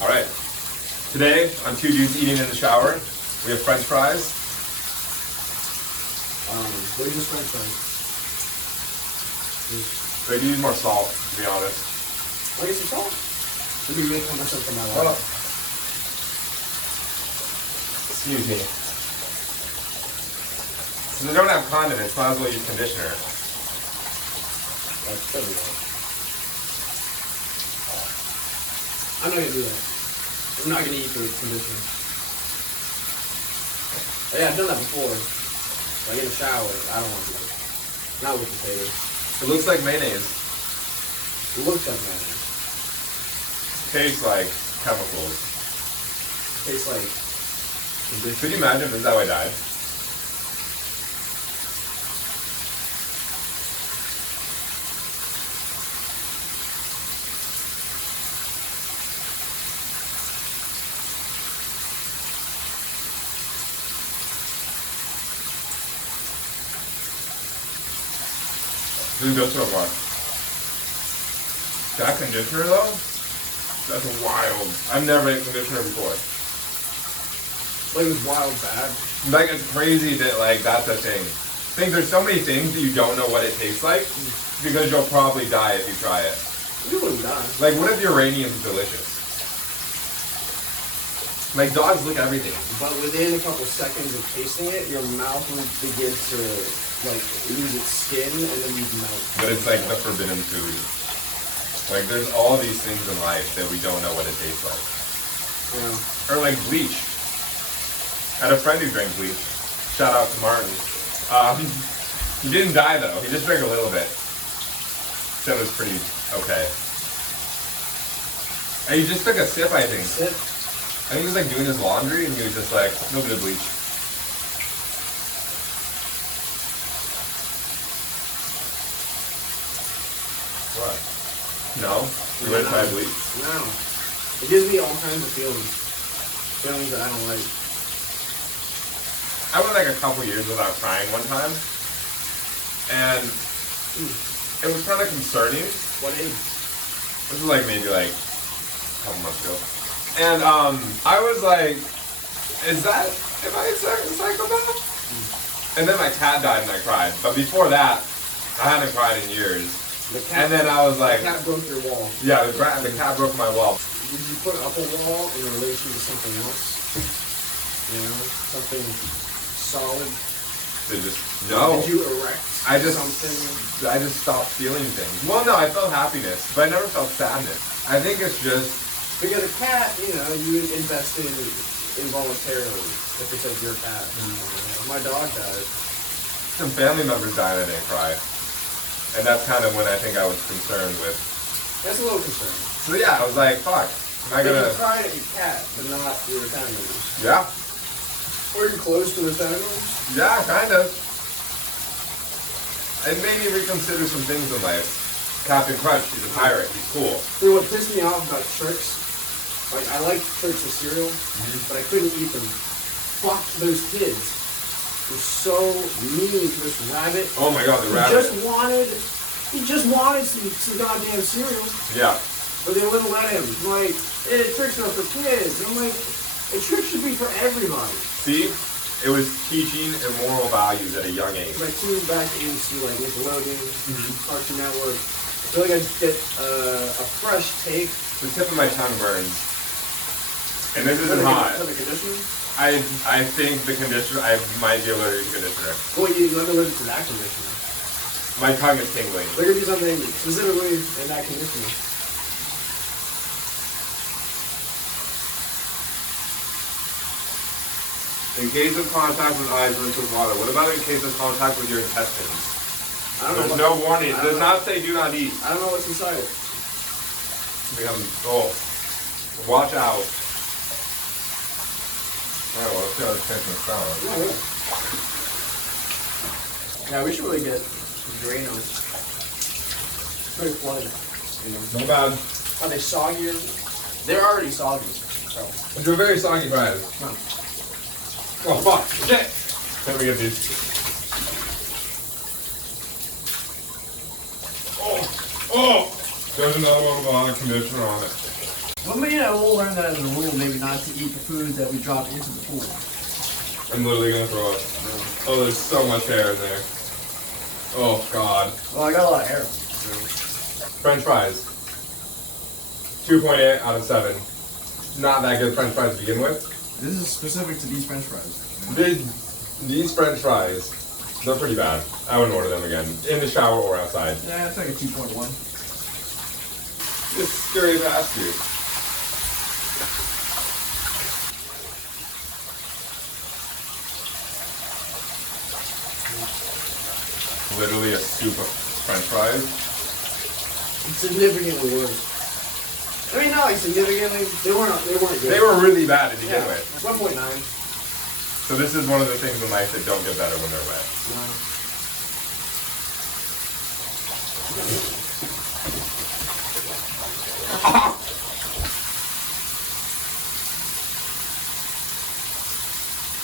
All right. Today on Two Dudes Eating in the Shower, we have French fries. What are your French fries? They could use more salt, to be honest. What is some salt? Let me make myself for my Hold life. up. Excuse me. Since they don't have condiments, might as well use conditioner. That's totally right. I'm not gonna do that. I'm not gonna eat the conditioner. Yeah, I've done that before. Like in the shower, I don't want to do it. Not with potatoes. It looks like mayonnaise. It looks like mayonnaise. Tastes like chemicals. Tastes like conditioner. Could you imagine if this is how I died? This is good so far. That conditioner though? That's wild. I've never ate conditioner before. Like it's wild bad. Like it's crazy that like that's a thing. There's so many things that you don't know what it tastes like because you'll probably die if you try it. You wouldn't die. Like what if uranium's delicious? Like dogs lick everything. But within a couple seconds of tasting it, your mouth will begin to like lose its skin and then you melt. But it's like the forbidden food. Like there's all these things in life that we don't know what it tastes like. Yeah. Or like bleach. I had a friend who drank bleach. Shout out to Martin. He didn't die though. He just drank a little bit. That was pretty okay. And he just took a sip, I think. Sip. I think he was like doing his laundry and he was just like, a little bit of bleach. What? No? You ready to try bleach? No. It gives me all kinds of feelings. Feelings that I don't like. I went like a couple years without trying one time. And it was kind of concerning. What age? This was like maybe like a couple months ago. And I was like, am I a psychopath? And then my cat died and I cried. But before that, I hadn't cried in years. And then I was like... The cat broke your wall. Yeah, the cat broke my wall. Did you put up a wall in relation to something else? You know? Something solid? No. Did you erect something? I just stopped feeling things. Well, no, I felt happiness, but I never felt sadness. I think it's just... Because a cat, you know, you invest in involuntarily if it's like your cat. Mm-hmm. My dog died. Some family members died and I didn't cry. And that's kind of when I think I was concerned with. That's a little concerning. So yeah, I was like, fuck. Am I gonna... You cried at your cat, but not your family members. Yeah. Were you close to the family members? Yeah, kind of. It made me reconsider some things in life. Captain Crunch, he's a pirate, he's cool. See, what pissed me off about Trix, like I liked Trix with cereal, but I couldn't eat them. Fuck those kids. They're so mean to this rabbit. Oh my god, the rabbit. He just wanted some goddamn cereal. Yeah. But they wouldn't let him. Like, Trix are for kids. I'm like, a trick should be for everybody. See? It was teaching moral values at a young age. Like, tuning back into like Nickelodeon, Cartoon Network. I feel like I get a fresh take. The tip of my tongue burns. And this isn't hot. For the conditioner? I think the conditioner, I might be allergic to conditioner. Well, you're not allergic to that conditioner. My tongue is tingling. There could be something specifically in that conditioner. In case of contact with eyes, rinse with water. What about in case of contact with your intestines? I don't know. There's no warning. It does not say do not eat. I don't know what's inside it. Watch out. Alright, well, let's see how this tastes in the salad. Yeah, we should really get some drain on it. It's pretty flooded. You know. No bad. Are they soggier? They're already soggy. So. They're very soggy fries. Oh, fuck. Shit. Let me get these. Oh! There's another one with a lot of conditioner on it. Well, we'll learn that as a rule, maybe not to eat the food that we drop into the pool. I'm literally gonna throw up. Oh, there's so much hair in there. Oh, God. Well, I got a lot of hair. French fries. 2.8 out of 7. Not that good French fries to begin with. This is specific to these French fries. These French fries, they're pretty bad. I wouldn't order them again. In the shower or outside. Yeah, it's like a 2.1. Just scary to ask you. Literally a soup of French fries. It's significantly worse. I mean, not like significantly. They weren't good. They were really bad to begin with. 1.9. So this is one of the things in life that don't get better when they're wet. No.